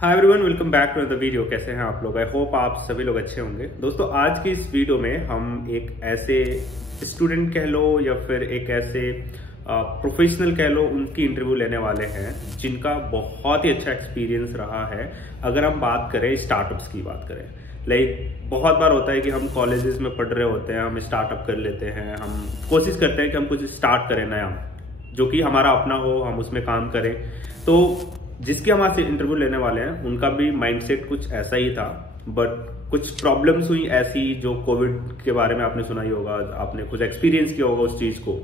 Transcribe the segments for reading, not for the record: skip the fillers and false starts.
Hi everyone, welcome back to the video. कैसे हैं आप लोग? आई होप आप सभी लोग अच्छे होंगे। दोस्तों, आज की इस वीडियो में हम एक ऐसे स्टूडेंट कह लो या फिर एक ऐसे प्रोफेशनल कह लो, उनकी इंटरव्यू लेने वाले हैं जिनका बहुत ही अच्छा एक्सपीरियंस रहा है। अगर हम बात करें स्टार्टअप्स की बात करें, बहुत बार होता है कि हम कॉलेजेस में पढ़ रहे होते हैं, हम स्टार्टअप कर लेते हैं, हम कोशिश करते हैं कि हम कुछ स्टार्ट करें नया जो कि हमारा अपना हो, हम उसमें काम करें। तो जिसके हम आज से इंटरव्यू लेने वाले हैं उनका भी माइंडसेट कुछ ऐसा ही था, बट कुछ प्रॉब्लम्स हुई ऐसी जो कोविड के बारे में आपने सुना ही होगा, आपने कुछ एक्सपीरियंस किया होगा उस चीज को।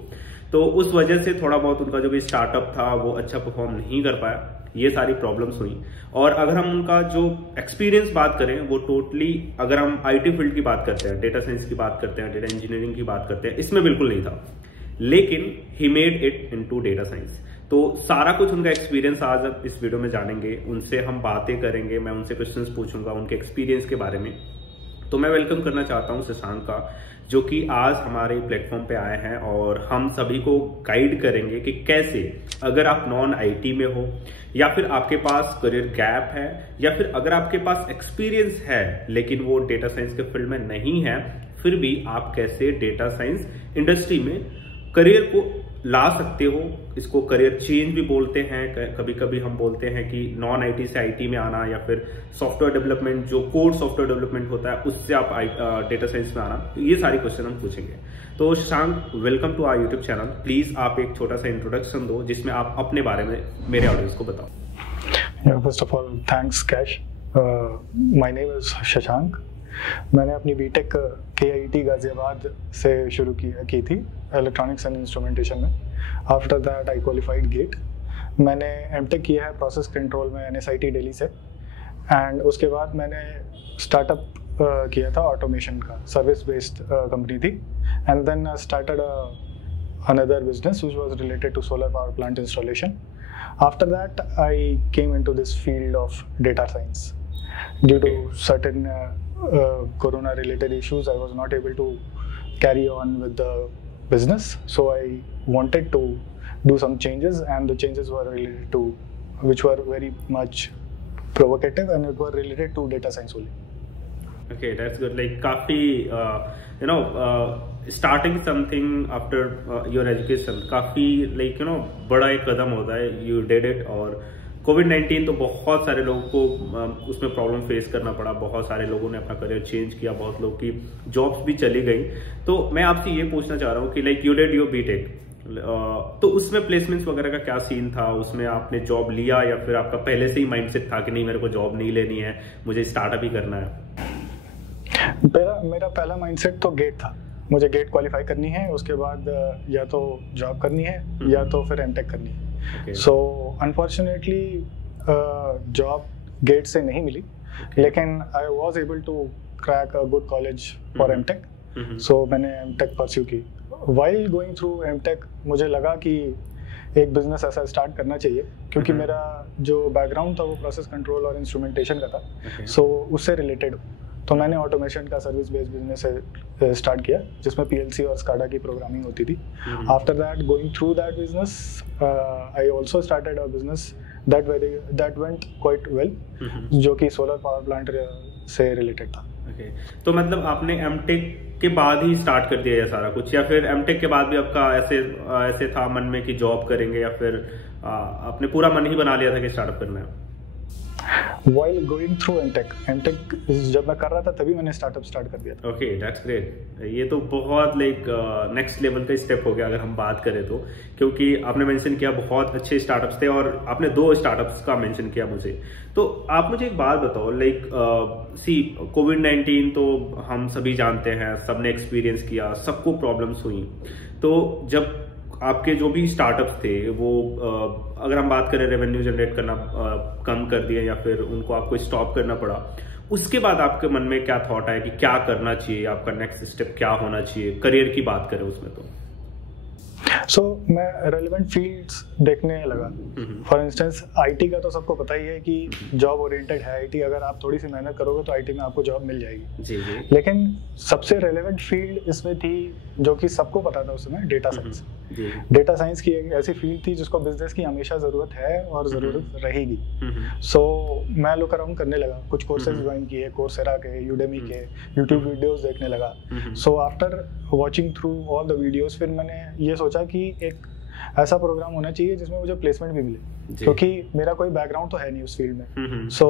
तो उस वजह से थोड़ा बहुत उनका जो भी स्टार्टअप था वो अच्छा परफॉर्म नहीं कर पाया। ये सारी प्रॉब्लम्स हुई। और अगर हम उनका जो एक्सपीरियंस बात करें वो टोटली, अगर हम आईटी फील्ड की बात करते हैं, डेटा साइंस की बात करते हैं, डेटा इंजीनियरिंग की बात करते हैं, इसमें बिल्कुल नहीं था, लेकिन he made it into data science. तो सारा कुछ उनका एक्सपीरियंस आज आप इस वीडियो में जानेंगे, उनसे हम बातें करेंगे, मैं उनसे क्वेश्चंस पूछूंगा उनके एक्सपीरियंस के बारे में। तो मैं वेलकम करना चाहता हूं शशांक का, जो कि आज हमारे प्लेटफॉर्म पे आए हैं और हम सभी को गाइड करेंगे कि कैसे, अगर आप नॉन आईटी में हो या फिर आपके पास करियर गैप है या फिर अगर आपके पास एक्सपीरियंस है लेकिन वो डेटा साइंस के फील्ड में नहीं है, फिर भी आप कैसे डेटा साइंस इंडस्ट्री में करियर को ला सकते हो। इसको करियर चेंज भी बोलते हैं, कभी कभी हम बोलते हैं कि नॉन आईटी से आईटी में आना, या फिर सॉफ्टवेयर डेवलपमेंट, जो कोर सॉफ्टवेयर डेवलपमेंट होता है उससे आप डेटा साइंस में आना। तो ये सारी क्वेश्चन हम पूछेंगे। तो Shashank, welcome to our YouTube channel. Please आप एक छोटा सा इंट्रोडक्शन दो जिसमें आप अपने बारे में मेरे ऑडियंस को बताओ। फर्स्ट ऑफ ऑल थैंक्स कैश। My name is Shashank. मैंने अपनी बीटेक KIT गाजियाबाद से शुरू की थी इलेक्ट्रॉनिक्स एंड इंस्ट्रूमेंटेशन में। After that I qualified GATE. मैंने एमटेक किया है प्रोसेस कंट्रोल में NSIT दिल्ली से, एंड उसके बाद मैंने स्टार्टअप किया था ऑटोमेशन का, सर्विस बेस्ड कंपनी थी। And then started another business which was related to solar power plant installation. After that I came into this field of data science. Due to certain corona related issues, I was not able to carry on with the business, so I wanted to do some changes, and the changes were related to, which were very much provocative, and it were related to data science only. Okay, that's good. काफी starting something after your education काफी बड़ा एक कदम होता है। You did it। और कोविड-19 तो बहुत सारे लोगों को उसमें प्रॉब्लम फेस करना पड़ा, बहुत सारे लोगों ने अपना करियर चेंज किया, बहुत लोग की जॉब्स भी चली गई। तो मैं आपसे ये पूछना चाह रहा हूँ कि यू डिड योर बीटेक, तो उसमें प्लेसमेंट्स वगैरह का क्या सीन था? उसमें आपने जॉब लिया या फिर आपका पहले से ही माइंडसेट था कि नहीं, मेरे को जॉब नहीं लेनी है, मुझे स्टार्टअप ही करना है? मेरा पहला माइंडसेट तो गेट था। मुझे गेट क्वालिफाई करनी है, उसके बाद या तो जॉब करनी है या तो फिर एमटेक करनी है। सो अनफॉर्चुनेटली जॉब गेट से नहीं मिली, लेकिन I was able to crack a good college for MTech. So मैंने एमटेक परस्यू की। व्हाइल गोइंग थ्रू एमटेक मुझे लगा कि एक बिजनेस ऐसा स्टार्ट करना चाहिए, क्योंकि मेरा जो बैकग्राउंड था वो प्रोसेस कंट्रोल और इंस्ट्रूमेंटेशन का था। सो उससे रिलेटेड तो मैंने ऑटोमेशन का सर्विस बेस्ड बिजनेस स्टार्ट किया, जिसमें PLC और SCADA की प्रोग्रामिंग होती थी। After that, going through that business, I also started a business that went quite well, जो कि सोलर पावर प्लांट से रिलेटेड था। Okay. तो मतलब आपने एमटेक के बाद ही स्टार्ट कर दिया ये सारा कुछ, या फिर एमटेक के बाद भी आपका ऐसे था मन में कि जॉब करेंगे, या फिर आपने पूरा मन ही बना लिया था कि स्टार्टअप करना है? While going through एमटेक जब मैं कर रहा था तभी मैंने स्टार्टअप स्टार्ट कर दिया था। Okay, that's great. ये तो बहुत नेक्स्ट लेवल का स्टेप हो गया अगर हम बात करें तो, क्योंकि आपने मेंशन किया बहुत अच्छे स्टार्टअप्स थे और आपने 2 स्टार्टअप्स का मेंशन किया मुझे। तो आप मुझे एक बात बताओ, कोविड-19 तो हम सभी जानते हैं, सबने एक्सपीरियंस किया, सबको प्रॉब्लम्स हुई। तो जब आपके जो भी स्टार्टअप्स थे वो अगर हम बात करें रेवेन्यू जनरेट करना कम कर दिए या फिर उनको आपको स्टॉप करना पड़ा, उसके बाद आपके मन में क्या थॉट आया कि क्या करना चाहिए, आपका नेक्स्ट स्टेप क्या होना चाहिए? करियर की बात करें उसमें तो मैं रेलेवेंट फील्ड्स देखने लगा। फॉर इंस्टेंस आईटी का तो सबको पता ही है कि जॉब ओरिएंटेड है आईटी। अगर आप थोड़ी सी मेहनत करोगे तो आईटी में आपको जॉब मिल जाएगी। जी। लेकिन सबसे रेलेवेंट फील्ड इसमें थी, जो कि सबको पता था उस समय, डेटा साइंस। डेटा साइंस की एक ऐसी फील्ड थी जिसको बिजनेस की हमेशा ज़रूरत है और ज़रूरत रहेगी। सो मैं लुक अराउंड करने लगा, कुछ कोर्सेज ज्वाइन किए, कोर्सेरा के, यूडेमी के, यूट्यूब वीडियोस देखने लगा। So after watching through all the videos फिर मैंने ये सोचा कि एक ऐसा प्रोग्राम होना चाहिए जिसमें मुझे प्लेसमेंट भी मिले, क्योंकि मेरा कोई बैकग्राउंड तो है नहीं उस फील्ड में। सो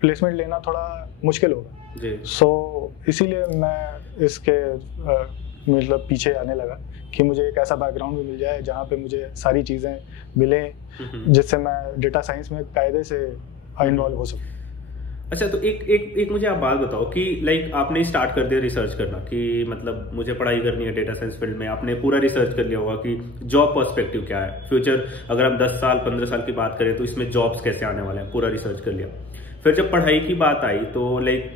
प्लेसमेंट लेना थोड़ा मुश्किल होगा। सो इसीलिए मैं इसके मतलब पीछे आने लगा कि मुझे एक ऐसा बैकग्राउंड भी मिल जाए जहाँ पे मुझे सारी चीज़ें मिलें जिससे मैं डेटा साइंस में कायदे से इन्वॉल्व हो सकूँ। अच्छा, तो एक मुझे आप बात बताओ कि लाइक आपने स्टार्ट कर दिया रिसर्च करना कि मतलब मुझे पढ़ाई करनी है डेटा साइंस फील्ड में, आपने पूरा रिसर्च कर लिया होगा कि जॉब पर्सपेक्टिव क्या है, फ्यूचर अगर हम 10 साल 15 साल की बात करें तो इसमें जॉब्स कैसे आने वाले हैं, पूरा रिसर्च कर लिया। फिर जब पढ़ाई की बात आई तो लाइक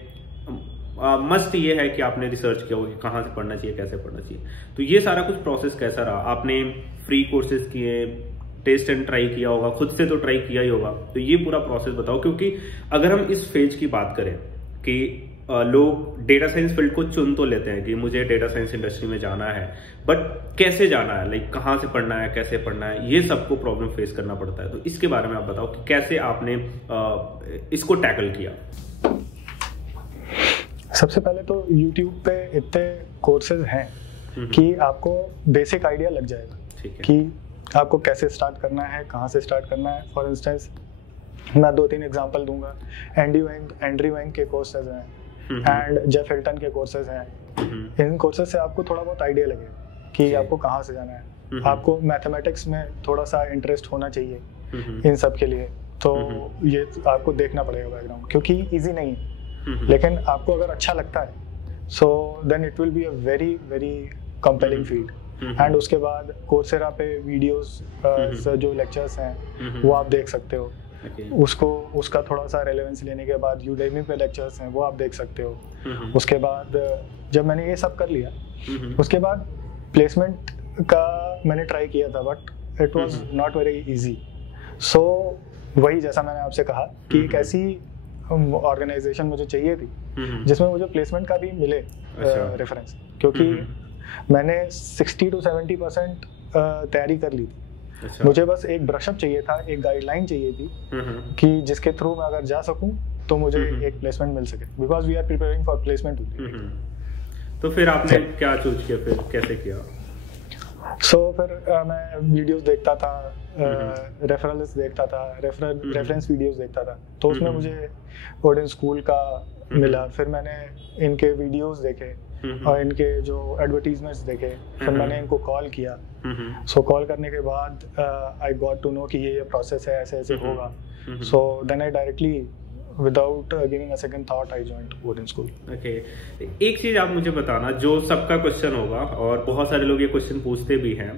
मस्ट ये है कि आपने रिसर्च किया होगा कि कहाँ से पढ़ना चाहिए, कैसे पढ़ना चाहिए। तो ये सारा कुछ प्रोसेस कैसा रहा? आपने फ्री कोर्सेज किए, टेस्ट एंड ट्राई किया होगा, खुद से तो ट्राई किया ही होगा, तो ये पूरा प्रोसेस बताओ। क्योंकि अगर हम इस फेज की बात करें कि लोग डेटा साइंस फील्ड को चुन तो लेते हैं कि मुझे डेटा साइंस इंडस्ट्री में जाना है, बट कैसे जाना है, लाइक कहाँ से पढ़ना है, कैसे पढ़ना है, ये सबको प्रॉब्लम फेस करना पड़ता है। तो इसके बारे में आप बताओ कि कैसे आपने इसको टैकल किया। सबसे पहले तो YouTube पे इतने कोर्सेज हैं कि आपको बेसिक आइडिया लग जाएगा कि आपको कैसे स्टार्ट करना है, कहाँ से स्टार्ट करना है। फॉर इंस्टेंस मैं 2-3 एग्जांपल दूंगा। एंड्री वैंग के कोर्सेज हैं एंड जेफ हिल्टन के कोर्सेज हैं। इन कोर्सेज से आपको थोड़ा बहुत आइडिया लगेगा कि आपको कहाँ से जाना है। आपको मैथमेटिक्स में थोड़ा सा इंटरेस्ट होना चाहिए इन सब के लिए, तो ये आपको देखना पड़ेगा बैकग्राउंड, क्योंकि ईजी नहीं है। लेकिन आपको अगर अच्छा लगता है so then it will be a very very compelling field. And उसके बाद कोर्सेरा पे वीडियोस जो लेक्चर्स हैं वो आप देख सकते हो। उसका थोड़ा सा रेलेवेंस लेने के बाद यूडेमी पे लेक्चर्स हैं, वो आप देख सकते हो। उसके बाद जब मैंने ये सब कर लिया, उसके बाद प्लेसमेंट का मैंने ट्राई किया था, but it was not very easy. So वही जैसा मैंने आपसे कहा कि एक ऐसी ऑर्गेनाइजेशन मुझे चाहिए थी जिसमें मुझे प्लेसमेंट का भी मिले रेफरेंस, क्योंकि मैंने 60 to 70% तैयारी कर ली थी। मुझे बस एक ब्रशअप चाहिए था, एक गाइडलाइन चाहिए थी कि जिसके थ्रू मैं अगर जा सकूं तो मुझे एक प्लेसमेंट मिल सके, because we are preparing for placement. तो फिर आपने क्या चूज किया, फिर कैसे किया? फिर मैं वीडियोस देखता था, रेफरेंस देखता था, रेफरेंस वीडियोस देखता था, तो उसमें मुझे ओडेन स्कूल का मिला। फिर मैंने इनके वीडियोस देखे और इनके जो एडवर्टीजमेंट्स देखे, फिर मैंने इनको कॉल किया। सो कॉल करने के बाद आई गॉट टू नो कि ये प्रोसेस है, ऐसे ऐसे होगा। So then I directly without giving a second thought I joined Oden School. Okay. एक चीज आप मुझे बताना जो सबका क्वेश्चन होगा और बहुत सारे लोग ये क्वेश्चन पूछते भी हैं,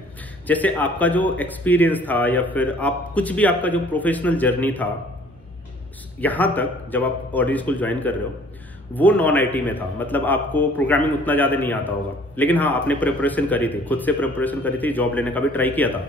जैसे आपका जो एक्सपीरियंस था या फिर आप कुछ भी आपका जो प्रोफेशनल जर्नी था यहाँ तक जब आप ओडेन स्कूल ज्वाइन कर रहे हो, वो नॉन आईटी में था, मतलब आपको प्रोग्रामिंग उतना ज्यादा नहीं आता होगा, लेकिन हाँ आपने प्रिपरेशन करी थी, खुद से प्रिपरेशन करी थी, जॉब लेने का भी ट्राई किया था।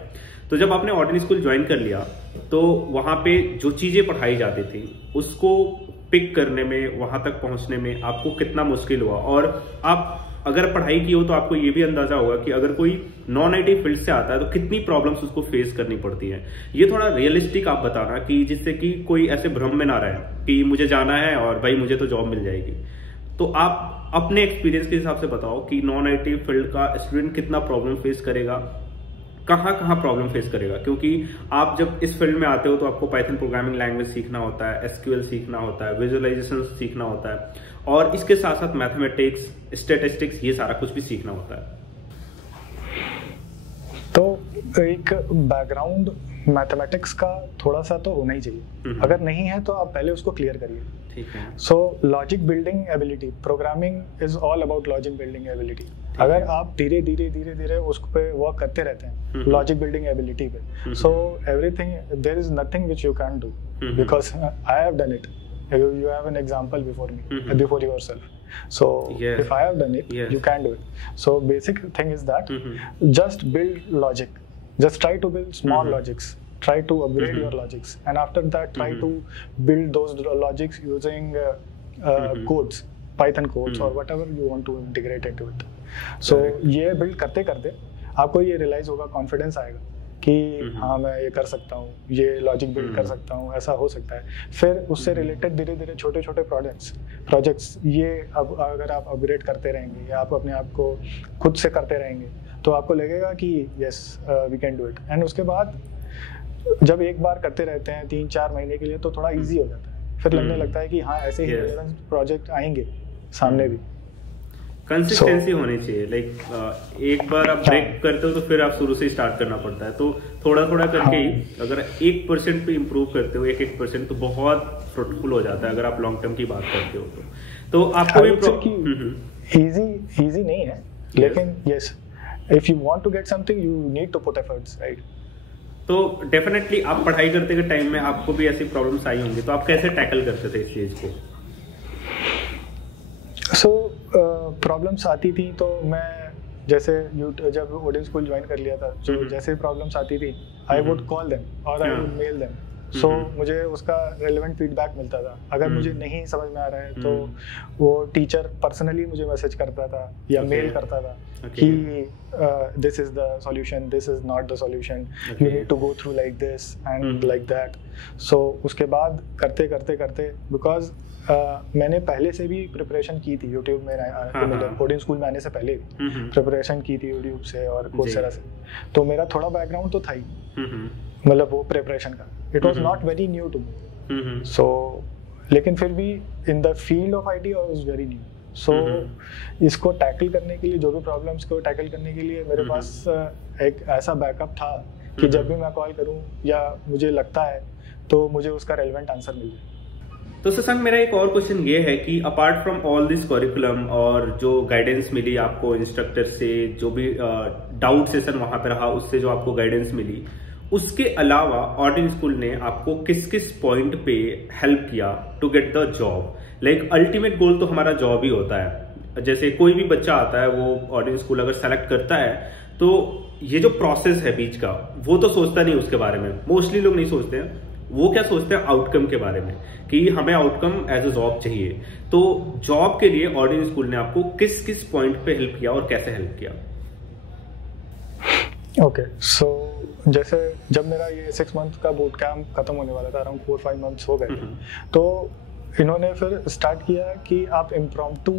तो जब आपने ओडेन स्कूल ज्वाइन कर लिया तो वहां पे जो चीजें पढ़ाई जाती थी उसको पिक करने में, वहां तक पहुंचने में आपको कितना मुश्किल हुआ? और आप अगर पढ़ाई की हो तो आपको ये भी अंदाजा होगा कि अगर कोई नॉन आईटी फील्ड से आता है तो कितनी प्रॉब्लम्स उसको फेस करनी पड़ती है। ये थोड़ा रियलिस्टिक आप बताना कि जिससे कि कोई ऐसे भ्रम में ना रहे कि मुझे जाना है और भाई मुझे तो जॉब मिल जाएगी। तो आप अपने एक्सपीरियंस के हिसाब से बताओ कि नॉन आईटी फील्ड का स्टूडेंट कितना प्रॉब्लम फेस करेगा, कहाँ प्रॉब्लम फेस करेगा? क्योंकि आप जब इस फील्ड में आते हो तो आपको पाइथन प्रोग्रामिंग लैंग्वेज सीखना होता है, एसक्यूएल सीखना होता है, विजुअलाइजेशन सीखना होता है, और इसके साथ साथ मैथमेटिक्स, स्टैटिस्टिक्स, ये सारा कुछ भी सीखना होता है। तो एक बैकग्राउंड मैथमेटिक्स का थोड़ा सा तो होना ही चाहिए, अगर नहीं है तो आप पहले उसको क्लियर करिए। ठीक है। So logic building ability, programming is all about logic building ability. अगर आप धीरे धीरे उस पे वर्क करते रहते हैं लॉजिक बिल्डिंग एबिलिटी पे, so everything, there is nothing which you can do, because I have done it. You have an example before me, before yourself. So if I have done it, you can do it. So basic thing is that just build logic. Just try to build small logics. Try to upgrade your logics, and after that try to build those logics using codes, Python codes or whatever you want to integrate into it. So ये build करते करते आपको ये realise होगा, confidence आएगा कि हाँ मैं ये कर सकता हूँ, ये लॉजिक बिल्ड कर सकता हूँ, ऐसा हो सकता है। फिर उससे रिलेटेड धीरे धीरे छोटे छोटे प्रोजेक्ट्स ये अब अगर आप अपग्रेड करते रहेंगे या आप अपने आप को खुद से करते रहेंगे तो आपको लगेगा कि yes we can do it. And उसके बाद जब एक बार करते रहते हैं 3-4 महीने के लिए तो थोड़ा ईजी हो जाता है, फिर लगने लगता है कि हाँ ऐसे ही प्रोजेक्ट आएंगे सामने भी। कंसिस्टेंसी होनी चाहिए, लाइक एक बार आप ब्रेक करते हो तो फिर आप शुरू से स्टार्ट करना पड़ता है। तो थोड़ा थोड़ा करके ही अगर 1% पे इम्प्रूव करते हो, 1% तो बहुत फ्रूटफुल हो जाता है अगर आप लॉन्ग टर्म की बात करते हो तो आपको भी इजी नहीं है, लेकिन yes if you want to get something you need to put efforts, right. तो डेफिनेटली आप पढ़ाई करते के टाइम में आपको भी ऐसी प्रॉब्लम्स आई होंगी, तो आप कैसे टैकल करते थे इस चीज को? प्रॉब्लम्स आती थी तो मैं जैसे जब ओडिन स्कूल ज्वाइन कर लिया था, जो जैसे प्रॉब्लम्स आती थी आई वुड कॉल देम और आई वुड मेल देम। सो मुझे उसका रेलेवेंट फीडबैक मिलता था। अगर मुझे नहीं समझ में आ रहा है तो वो टीचर पर्सनली मुझे मैसेज करता था या मेल करता था कि this is the solution, this is not the solution, you need to go through like this and like that. So उसके बाद करते करते करते बिकॉज मैंने पहले से भी प्रिपरेशन की थी यूट्यूब में, मतलब ओडिन स्कूल में आने से पहले प्रिपरेशन की थी यूट्यूब से और कोर्सेरा से, तो मेरा थोड़ा बैकग्राउंड तो था ही, मतलब वो प्रिपरेशन का। It was not very new to me, so लेकिन फिर भी in the field of IT I was very new. So इसको टैकल करने के लिए, जो भी प्रॉब्लम्स को टैकल करने के लिए मेरे पास एक ऐसा बैकअप था कि जब भी मैं कॉल करूं या मुझे लगता है तो मुझे उसका रेलेवेंट आंसर मिल जाए। तो शशांक, मेरा एक और क्वेश्चन ये है कि apart from all this curriculum और जो गाइडेंस मिली आपको इंस्ट्रक्टर से, जो भी डाउट सेशन वहां पे रहा उससे जो आपको गाइडेंस मिली, उसके अलावा ओडिन स्कूल ने आपको किस किस पॉइंट पे हेल्प किया to get the job? Like ultimate goal तो हमारा जॉब ही होता है। जैसे कोई भी बच्चा आता है, वो ओडिन स्कूल अगर सेलेक्ट करता है तो ये जो प्रोसेस है बीच का, वो तो सोचता नहीं उसके बारे में, मोस्टली लोग नहीं सोचते हैं। वो क्या सोचते हैं? आउटकम के बारे में, कि हमें आउटकम एज अ जॉब चाहिए। तो जॉब के लिए ओडिन स्कूल ने आपको किस किस पॉइंट पे हेल्प किया और कैसे हेल्प किया? ओके, सो जैसे जब मेरा ये 6 मंथ का बूट कैंप खत्म होने वाला था, अराउंड 4-5 मंथ्स हो गए, तो इन्होंने फिर स्टार्ट किया कि आप इम्प्रॉम्प्टू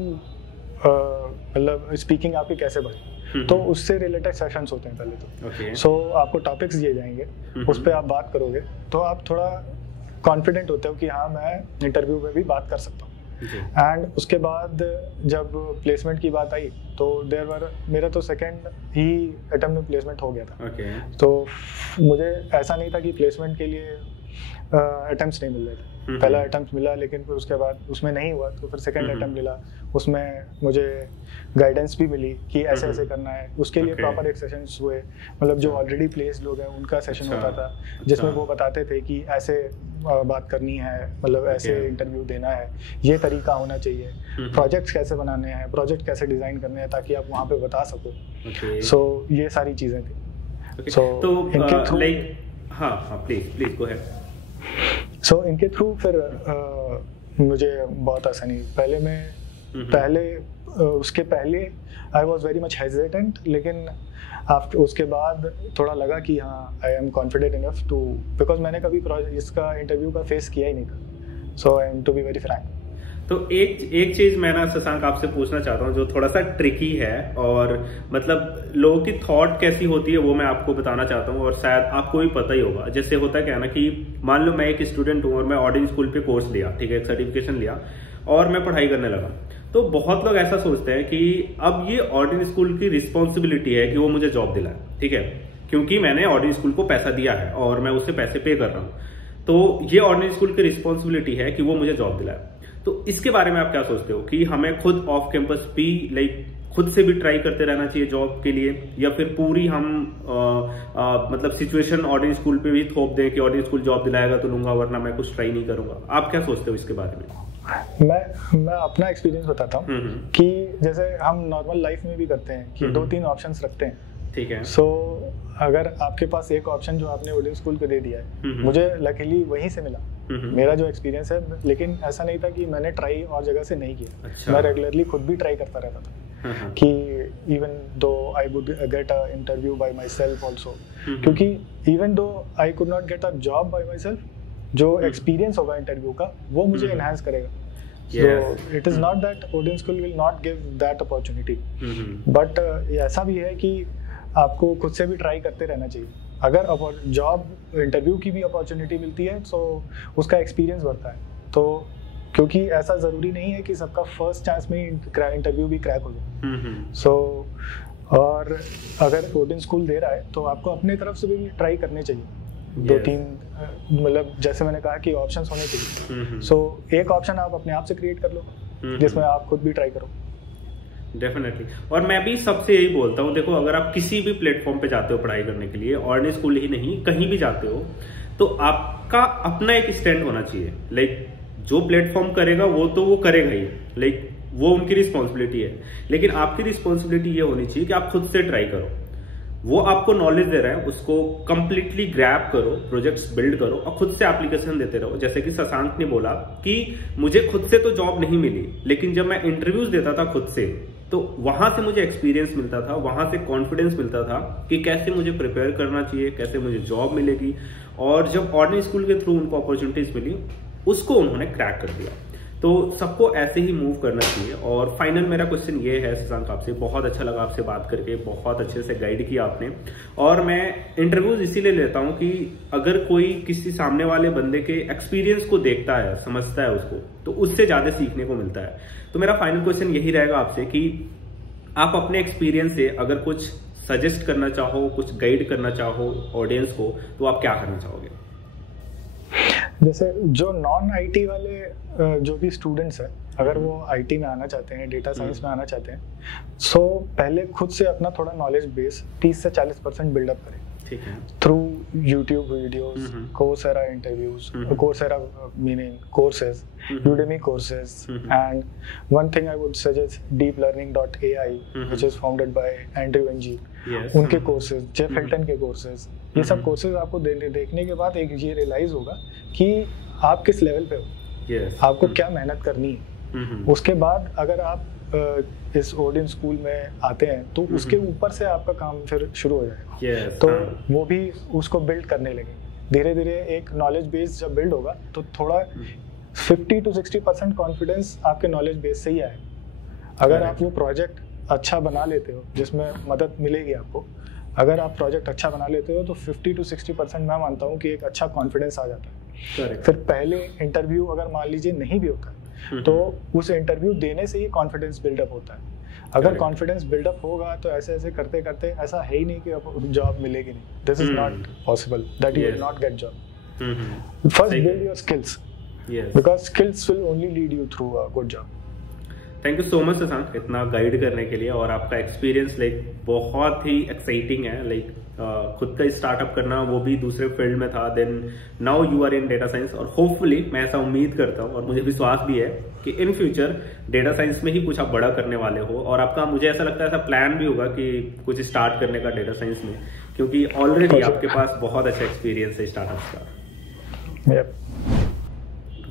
मतलब स्पीकिंग आपकी कैसे बढ़े, तो उससे रिलेटेड सेशंस होते हैं पहले तो। सो आपको टॉपिक्स दिए जाएंगे, उस पर आप बात करोगे तो आप थोड़ा कॉन्फिडेंट होते हो कि हाँ मैं इंटरव्यू में भी बात कर सकता हूँ। एंड उसके बाद जब प्लेसमेंट की बात आई तो मेरा तो सेकंड ही अटेम्प्ट में प्लेसमेंट हो गया था। तो मुझे ऐसा नहीं था कि प्लेसमेंट के लिए अटेम्प्ट्स नहीं मिल रहे थे। पहला अटेम्प्ट मिला, लेकिन फिर उसके बाद उसमें नहीं हुआ, तो फिर सेकंड अटेम्प्ट मिला, उसमें मुझे गाइडेंस भी मिली कि ऐसे ऐसे करना है। उसके लिए प्रॉपर एक सेशंस हुए, मतलब जो ऑलरेडी प्लेस्ड लोग हैं उनका सेशन होता था, जिसमें वो बताते थे कि ऐसे बात करनी है, मतलब ऐसे इंटरव्यू देना है, ये तरीका होना चाहिए, प्रोजेक्ट्स कैसे बनाने हैं, प्रोजेक्ट कैसे डिजाइन करने हैं ताकि आप वहाँ पे बता सको। सो ये सारी चीजें थी। तो लाइक हाँ प्लीज गो अहेड। सो इनके थ्रू फिर मुझे बहुत आसानी, उसके पहले I was very much hesitant, लेकिन आफ्टर उसके बाद थोड़ा लगा कि हाँ I am confident enough to, because मैंने कभी इसका इंटरव्यू का फेस किया ही नहीं था। So I am to be very frank. तो एक चीज मैं ना शशांक आपसे पूछना चाहता हूँ जो थोड़ा सा ट्रिकी है, और मतलब लोगों की थॉट कैसी होती है वो मैं आपको बताना चाहता हूँ, और शायद आपको भी पता ही होगा। जैसे होता क्या है ना कि मान लो मैं एक स्टूडेंट हूँ और मैं ओडिन स्कूल पे कोर्स लिया, ठीक है, एक सर्टिफिकेशन लिया और मैं पढ़ाई करने लगा, तो बहुत लोग ऐसा सोचते हैं कि अब ये ओडिन स्कूल की रिस्पॉन्सिबिलिटी है कि वो मुझे जॉब दिलाए, ठीक है, क्योंकि मैंने ओडिन स्कूल को पैसा दिया है और मैं उससे पैसे पे कर रहा हूँ, तो ये ओडिन स्कूल की रिस्पॉन्सिबिलिटी है कि वो मुझे जॉब दिलाए। तो इसके बारे में आप क्या सोचते हो कि हमें खुद ऑफ कैंपस भी लाइक खुद से भी ट्राई करते रहना चाहिए जॉब के लिए, या फिर पूरी हम मतलब सिचुएशन ओडिन स्कूल पे भी थोप दें कि ओडिन स्कूल जॉब दिलाएगा तो लूंगा वरना मैं कुछ ट्राई नहीं करूंगा? आप क्या सोचते हो इसके बारे में? मैं अपना एक्सपीरियंस बताता हूँ कि जैसे हम नॉर्मल लाइफ में भी करते हैं कि 2-3 ऑप्शंस रखते हैं, ठीक है। सो अगर आपके पास एक ऑप्शन जो आपने ओडिन स्कूल को दे दिया है, मुझे लकीली वहीं से मिला, मेरा जो एक्सपीरियंस है, लेकिन ऐसा नहीं था कि मैंने ट्राई और जगह से नहीं किया। अच्छा। मैं रेगुलरली खुद भी ट्राई करता रहता था। कि even though I would get a interview by myself also, क्योंकि even though I could not get a job by myself, जो एक्सपीरियंस होगा इंटरव्यू का वो मुझे एनहांस करेगा. So it is not that Odin School will not give that opportunity, but ऐसा भी है कि आपको खुद से भी ट्राई करते रहना चाहिए. अगर जॉब इंटरव्यू की भी अपॉर्चुनिटी मिलती है तो उसका एक्सपीरियंस बढ़ता है. तो क्योंकि ऐसा ज़रूरी नहीं है कि सबका फर्स्ट चांस में इंटरव्यू भी क्रैक हो जाए. सो और अगर ओडिन स्कूल दे रहा है तो आपको अपने तरफ से भी ट्राई करने चाहिए. 2-3 मतलब जैसे मैंने कहा कि ऑप्शंस होने चाहिए. सो एक ऑप्शन आप अपने आप से क्रिएट कर लो जिसमें आप खुद भी ट्राई करो. डेफिनेटली. और मैं भी सबसे यही बोलता हूँ, देखो अगर आप किसी भी प्लेटफॉर्म पे जाते हो पढ़ाई करने के लिए, ऑर्डिनरी स्कूल ही नहीं कहीं भी जाते हो, तो आपका अपना एक स्टैंड होना चाहिए. लाइक जो प्लेटफॉर्म करेगा वो करेगा ही, लाइक वो उनकी रिस्पॉन्सिबिलिटी है. लेकिन आपकी रिस्पॉन्सिबिलिटी ये होनी चाहिए कि आप खुद से ट्राई करो. वो आपको नॉलेज दे रहा है, उसको कंप्लीटली ग्रैब करो, प्रोजेक्ट्स बिल्ड करो और खुद से एप्लीकेशन देते रहो. जैसे कि शशांक ने बोला कि मुझे खुद से तो जॉब नहीं मिली, लेकिन जब मैं इंटरव्यूज देता था खुद से तो वहां से मुझे एक्सपीरियंस मिलता था, वहां से कॉन्फिडेंस मिलता था कि कैसे मुझे प्रिपेयर करना चाहिए, कैसे मुझे जॉब मिलेगी. और जब ऑर्डिनरी स्कूल के थ्रू उनको अपॉर्चुनिटीज मिली, उसको उन्होंने क्रैक कर दिया. तो सबको ऐसे ही मूव करना चाहिए. और फाइनल मेरा क्वेश्चन ये है शशांक आपसे, बहुत अच्छा लगा आपसे बात करके, बहुत अच्छे से गाइड किया आपने. और मैं इंटरव्यूज इसीलिए लेता हूँ कि अगर कोई किसी सामने वाले बंदे के एक्सपीरियंस को देखता है, समझता है उसको, तो उससे ज्यादा सीखने को मिलता है. तो मेरा फाइनल क्वेश्चन यही रहेगा आपसे कि आप अपने एक्सपीरियंस से अगर कुछ सजेस्ट करना चाहो, कुछ गाइड करना चाहो ऑडियंस को, तो आप क्या करना चाहोगे? जैसे जो नॉन आईटी वाले जो भी स्टूडेंट्स हैं, अगर वो आईटी में आना चाहते हैं, डेटा साइंस में आना चाहते हैं, सो पहले खुद से अपना थोड़ा नॉलेज बेस 30 से 40% बिल्डअप करें. ठीक है. Through YouTube videos, Coursera interviews, Coursera meaning courses, Udemy courses, and one thing I would suggest deeplearning.ai, which is founded by Andrew Ng. उनके कोर्सेज, जेफ हिल्टन के कोर्सेज, ये सब कोर्सेज आपको देखने के बाद एक ये रियलाइज होगा कि आप किस लेवल पे हो, आपको क्या मेहनत करनी है. उसके बाद अगर आप इस ओडिन स्कूल में आते हैं तो उसके ऊपर से आपका काम फिर शुरू हो जाएगा. तो वो भी उसको बिल्ड करने लगे. धीरे धीरे एक नॉलेज बेस जब बिल्ड होगा तो थोड़ा 50 to 60% कॉन्फिडेंस आपके नॉलेज बेस से ही आएगा. अगर आप वो प्रोजेक्ट अच्छा बना लेते हो जिसमें मदद मिलेगी आपको, अगर आप प्रोजेक्ट अच्छा बना लेते हो तो 50 to 60% मैं मानता हूँ कि एक अच्छा कॉन्फिडेंस आ जाता है. फिर पहले इंटरव्यू अगर मान लीजिए नहीं भी होता तो उस इंटरव्यू देने से ही कॉन्फिडेंस बिल्डअप होता है. अगर कॉन्फिडेंस बिल्डअप होगा तो ऐसे ऐसे करते करते ऐसा है ही नहीं कि अब जॉब मिलेगी नहीं. This is not possible that you will not get job. First build your skills, because skills will only lead you through a good job. Thank you so much Shashank इतना गाइड करने के लिए. और आपका एक्सपीरियंस लाइक बहुत ही exciting है. Like खुद का स्टार्टअप करना, वो भी दूसरे फील्ड में था, then now you are in data science. और होपफुली मैं ऐसा उम्मीद करता हूँ और मुझे विश्वास भी है कि इन फ्यूचर डेटा साइंस में ही कुछ आप बड़ा करने वाले हो. और आपका मुझे ऐसा लगता है ऐसा प्लान भी होगा कि कुछ स्टार्ट करने का डेटा साइंस में, क्योंकि ऑलरेडी आपके पास बहुत अच्छा एक्सपीरियंस है स्टार्टअप्स का.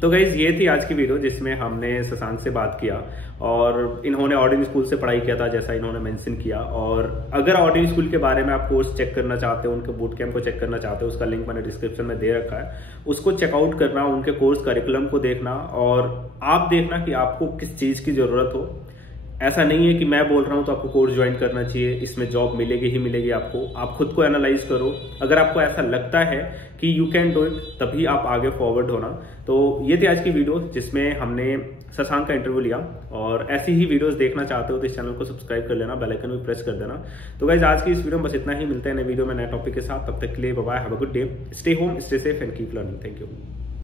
तो गाइज ये थी आज की वीडियो जिसमें हमने शशांक से बात किया. और इन्होंने ऑर्डिनरी स्कूल से पढ़ाई किया था जैसा इन्होंने मेंशन किया. और अगर ऑर्डिनरी स्कूल के बारे में आप कोर्स चेक करना चाहते हो, उनके बूट कैंप को चेक करना चाहते हो, उसका लिंक मैंने डिस्क्रिप्शन में दे रखा है. उसको चेकआउट करना, उनके कोर्स करिकुलम को देखना और आप देखना कि आपको किस चीज की जरूरत हो. ऐसा नहीं है कि मैं बोल रहा हूं तो आपको कोर्स ज्वाइन करना चाहिए, इसमें जॉब मिलेगी ही मिलेगी आपको. आप खुद को एनालाइज करो. अगर आपको ऐसा लगता है कि यू कैन डू इट, तभी आप आगे फॉरवर्ड होना. तो ये थी आज की वीडियो जिसमें हमने शशांक का इंटरव्यू लिया. और ऐसी ही वीडियोस देखना चाहते हो तो इस चैनल को सब्सक्राइब कर लेना, बेल आइकन भी प्रेस कर देना. तो गाइस आज की इस वीडियो में बस इतना ही. मिलते हैं नए वीडियो में नए टॉपिक के साथ. तब तक के लिए bye bye, have a good day, stay home, stay safe and keep learning. Thank you.